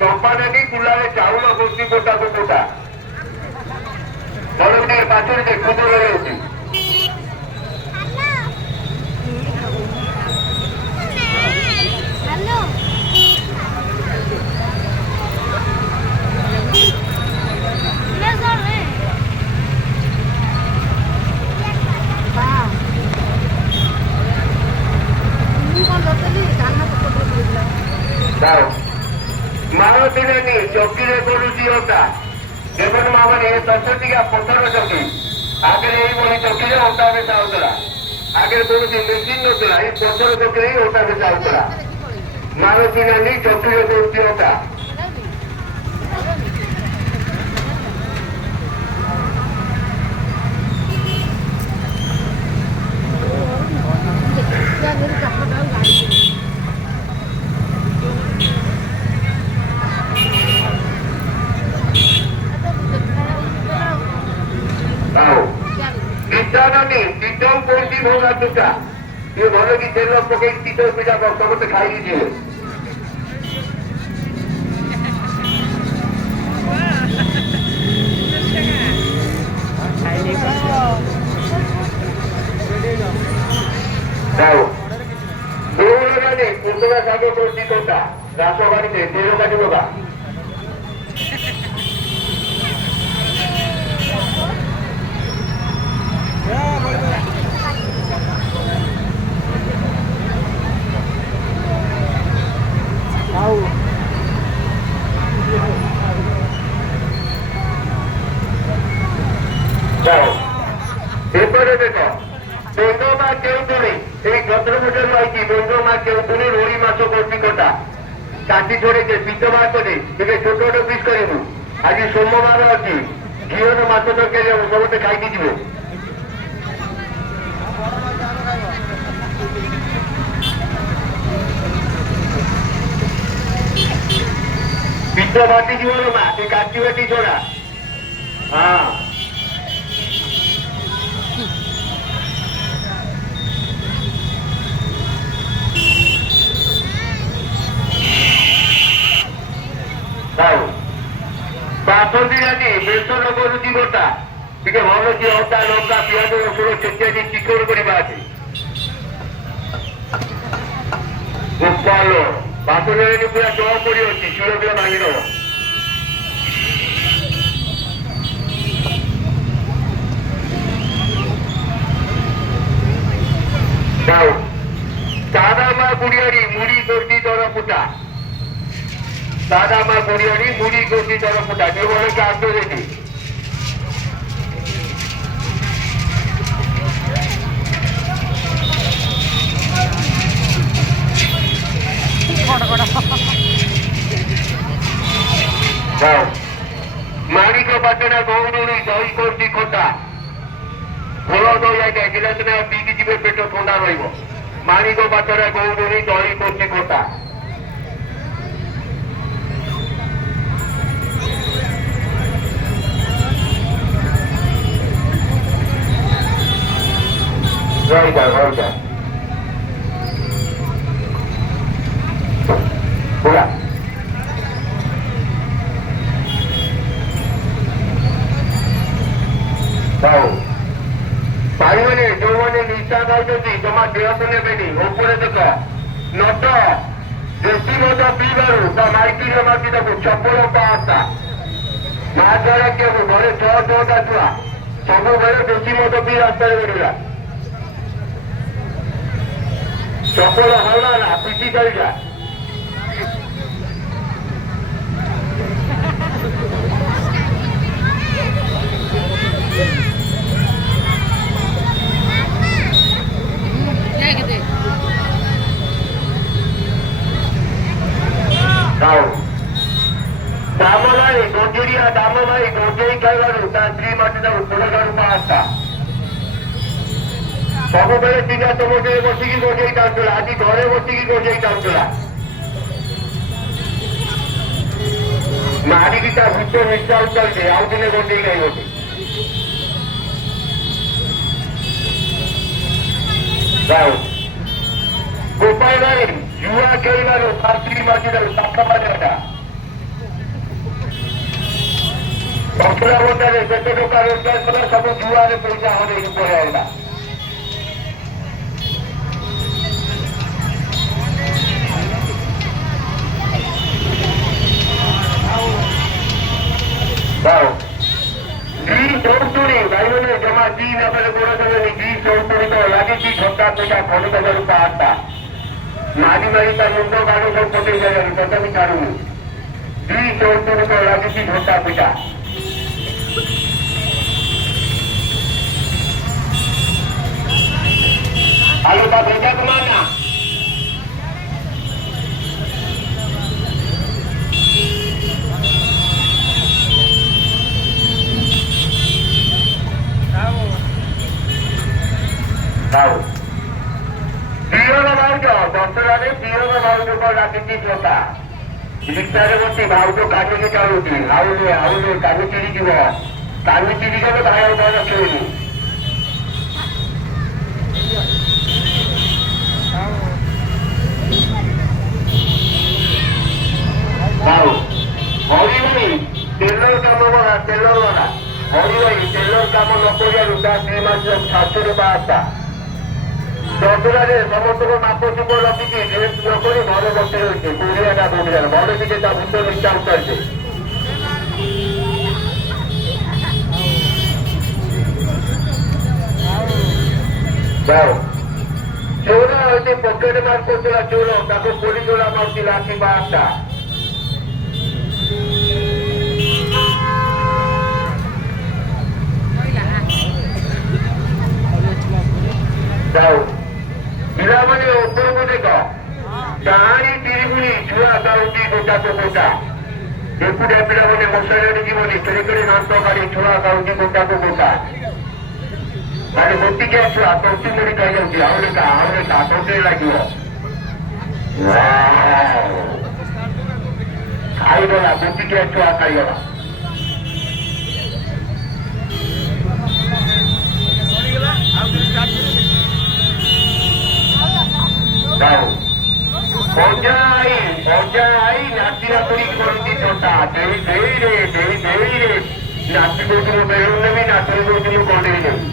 ଚମ୍ପାନେନି କୁଲାରେ ଚାଉଳ ଗୋଷ୍ଠୀ କୋଟାକୁ କୋଟା ବଡ଼ ପାଛରେ ଦେଖୁଛୁ ରହୁଛି। ମାରତିଲେନି ଚକିରେ କରୁଛି ଅଟା ଦେବନ ମାମାନେ 10 ଟିକା ପଥର ଚକି ଆଗରେ ଏଇଭଳି ଚକିରେ ଅଟା ବେଶା ହଉଥିଲା। ଆଗରେ କୌଣସି ମେସିନ୍ ନଥିଲା, ଏଇ ପଥର ଚକିରେ ହିଁ ଅଟା ବେଶା ହଉଥିଲା। ମାରତିଲେନି ଚକିରେ କରୁଛି ଅଟା। ଚିତଉ ପଡୁଛି ଭୋଗା ଟୁକା ଇଏ ଭଲ କି ତେଲ ପକେଇ ଚିତଉ ପିଠା ସମସ୍ତେ ଖାଇକି ଯିବେ। କୁଟୁରା ଶାଗ କରୁଛି କୋଟା ଘାସ ବାড়িতে ତେଲ କାଟିବ ବା ଏପଟେ ଦେଖ ବନ୍ଧ ମା କେଉଁଠୁଣି ଏଇ ଛତ୍ରପୁରରୁ ଆଇଛି ବନ୍ଧ ମା କେଉଁଠୁଣି ରୋହି ମାଛ କରୁଛି କୋଟା କାଟି ଛଡେଇଛେ ପିତ ମାଛ ଦେଇ ଟିକେ ଛୋଟ ଛୋଟ ପିସ୍ କରିବୁ। ଆଜି ସୋମବାର ଅଛି ଘିଅର ମାଛ ତରକାରୀ ହବ ସମସ୍ତେ ଖାଇକି ଯିବେ। ପିତ ବାଟି ଯିବ ମା ସେ କାଟି ବାଟି ଛଡା ହଁ ବାସନ୍ତୀ ରାତି ବେସନ କରୁଛି ଗୋଟା ଟିକେ ଭଲ କି ଅଦା ଲଙ୍କା ପିଆଜ ରସୁଣ ଛେଚି ଚିକଣ କରିବା ଅଛି। ଗୋପାଳ ବାସନ୍ତୀ ରାତି ପୁରା ଜଳ ପଡି ଅଛି ଶିଳ ପୁରା ଭାଙ୍ଗିଦବ। ସାଦା ମା ବୁଢିଆରୀ ମୁଢି କରୁଛି ଦର ଫୁଟା ସାদা মা বুড়িয়ারি মুড়ি করছি দর ফোটা জীবনকে আগ্রহ দেখি মানিক পাটনা গৌরী দই করছি খোটা ଭଲ ଦହି ଆଜ୍ଞା ଗିଲାସ ନା ପିଇକି ଯିବେ ପେଟ ଥଣ୍ଡା ରହିବ। ମାଣିକ ପାଟଣା ଗୌରୀ ଦହି କରୁଛି ଖୋଟା ରହିଥା ରହିଥା ପୁରା ହଉ ପାଇବନି ଯୋଉମାନେ ନିଶା ଖାଉଛନ୍ତି ଜମା ଦେହକୁ ନେବେନି। ଉପରେ ଦେଖ ନଟ ଦେଶୀ ମଦ ପିଇବାରୁ ତା ମାଇକିରେ ମାଟି ତାକୁ ଚପଲ ପାଆନ୍ତା ମା ଦ୍ୱାରା କିଏ ଘରେ 6-6ଟା ଛୁଆ ସବୁବେଳେ ଦେଶୀ ମଦ ପିଇ ରାସ୍ତାରେ ବେରିଲା ଚପଲ ହଲା ନା ପିଟି ଚାଲିଲା। ଦାମ ନାହିଁ ଗଞ୍ଜୁରିଆ ଦାମ ଭାଇ ଗଞ୍ଜେଇ ଖାଇବାରୁ ତା ସ୍ତ୍ରୀ ମାଟି ତାକୁ ଫୁଲଗାରୁ ପାଆନ୍ତା ସବୁବେଳେ ଟିକା ତମଟିରେ ବସିକି ଗଞ୍ଜେଇ ଟାଣୁଥିଲା ଆଜି ଘରେ ବସିକି ଗଞ୍ଜେଇ ଟାଣୁଥିଲା। ମାରିକି ତା ଭୂତ ନିଶ୍ୱାସ ଚାଲିଛି ଆଉ ଦିନେ ବଞ୍ଚେଇ ନାହିଁ ଗୋଟେ ଗୋପାଳବାରେ ଜୁଆ ଖେଳିବାରୁ ଫାର୍ସି ମାଜିବାରୁ ପାଖ ମାରିବା ଅସୁରା ବଜାରରେ ଯେତେ ଟଙ୍କା ରୋଜଗାର କଲା ସବୁ ଜୁଆରେ ପଇସା ହରେଇକି ପଳେଇଲା ଭାଇମାନେ ଜମା ଦି ନବେରେ ଗୋଡ଼ ଦେବେନି ଦି ଚଉତୁରୀ ତ ଲାଗିଛି ଝଟା ପଇସା ଖଣ୍ଡିକାରୁ ପାହାଡ଼ଟା ମାରି ମାରି ତା ମୁଣ୍ଡ ଗାଡି ସବୁ ପକେଇ ଦେଲେଣି ତଥାପି ଛାଡୁନି ଦି ଚଉତୁରୀ ତ ଲାଗିଛି ଝଟା ପଇସା ଆଲୁ ତା ଭେଜା କୁମାର ନା ପିଅର ଭାଉଜ ଦଶହରାରେ ପିଅର ଭାଉଜଙ୍କ ଲାଗିଛି ଝୋଟା ରିକ୍ସାରେ ବସି ଭାଉଜ କାନିକି ଚାଲୁଛି ଆଉଲେ ଆଉଲେ କାନି ଚିରିଯିବ କାନି ଚିରିଗଲେ ଭାଇ ଆଉ କଣ ରଖିବନି ଆଉ ହରିଭାଇ ଟେଲର କାମ ଗଲା ଟେଲର ଗଲା ହରିଭାଇ ଟେଲର କାମ ନ କରିବାରୁ ତା 2 ମାସ ଶାଶୁର ବାହାରଟା ଦଶହରାରେ ସମସ୍ତଙ୍କ ମାପ ଚୁପ ରଖିକି ରେଷ୍ଟ ନ କରି ଘରେ ବସି ରହିଛି କୋଡ଼ିଆଟା କୋଡ଼ିଆରେ ଘରେ ଟିକେ ତା ଭୂତ ନିଶ୍ୱାସ ଚାଲିଛି ଚୋର ହଉଛି ପକେଟ ମାର କରୁଥିଲା ଚୋର ତାକୁ ପୋଲି ଚୋରା ମାରୁଛି ଲାଠି ବାହାରଟା ପିଲାମାନେ ଉପରକୁ ଦେଖ ଡାହାଣୀ ତିରିଗୁଣି ଛୁଆ ଗାଉଛି ଗୋଟାକୁ ଗୋଟା ଏକୁଟିଆ ପିଲାମାନେ ମଶାରେ ଯିବନି କେଡ଼େ କେଡ଼େ ଦାନ୍ତ କାଢି ଛୁଆ ଗାଉଛି ଗୋଟାକୁ ଗୋଟା ମାନେ ଗୋଟିକିଆ ଛୁଆ ତଣ୍ଟି ମୁଡି ଖାଇଯାଉଛି ଆଉ ତଣ୍ଟିରେ ଲାଗିବ ଖାଇଗଲା ଗୋଟିକିଆ ଛୁଆ ଖାଇଗଲା ପଞ୍ଜା ଆଇ ନାଚି ନାଚୁରୀ କରୁଛି ଛୋଟା ଦେଇ ଦେଇରେ ନାଚି କହୁଛି ମୁଁ ବେଲୁନ ନେବି ନାଚୁରୀ କହୁଛି ମୁଁ କଣ୍ଡେଇ ନେବି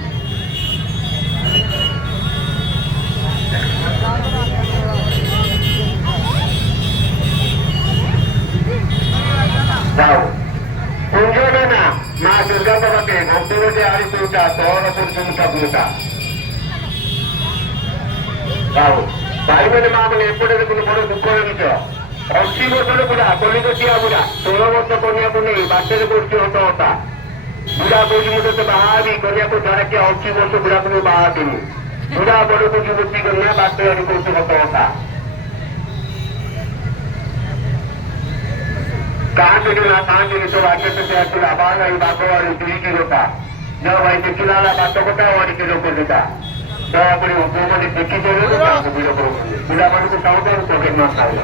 କୁଞ୍ଜ ନା ମା ଦୁର୍ଗାଙ୍କ ମତେ ମନ୍ଦିରଟେ ଆଳି କହୁଟା ସହର ପୁରୁଷ ଗୁରୁଟା ଭାଇମାନେ ମା ମାନେ ଏପଟେ ଦେଖୁନ ବଡ ଦୁଃଖର ବିଷୟ 80 ବର୍ଷର ବୁଢା କଲିକତିଆ ବୁଢା 16 ବର୍ଷ କନ୍ୟାକୁ ନେଇ ବାଟରେ କରୁଛି ହତା ହତା ବୁଢା କହୁଛି ମୁଁ ତତେ ବାହା ହେବି କନ୍ୟାକୁ ଧରାକି 80 ବର୍ଷ ବୁଢାକୁ ନେଇ ବାହା ହେବିନି ବୁଢା ବଡକୁ ଯୁବତୀ କନ୍ୟା ବାଟରେ ଆଣି କରୁଛି ହତା ହତା କାହାନ୍ତି ତ ଆଗେ ତ ଆସିଲା ବାହା ଏଇ ବାଘବାଡ଼ି ତିରିକି ଗୋଟା ଯ ଭାଇ ଦେଖିଲା ବାଟ ଗୋଟା ଆଣିକି ଲୋକ ଦେତା ଦୟାକରି ଯୋଉମାନେ ଦେଖିପାରିବେ ତାଙ୍କୁ ଭିଡ଼ କରୁଛନ୍ତି ପିଲାମାନଙ୍କୁ ଚାହୁଁଛନ୍ତି ପକେଟ ମାର ଖାଇଲେ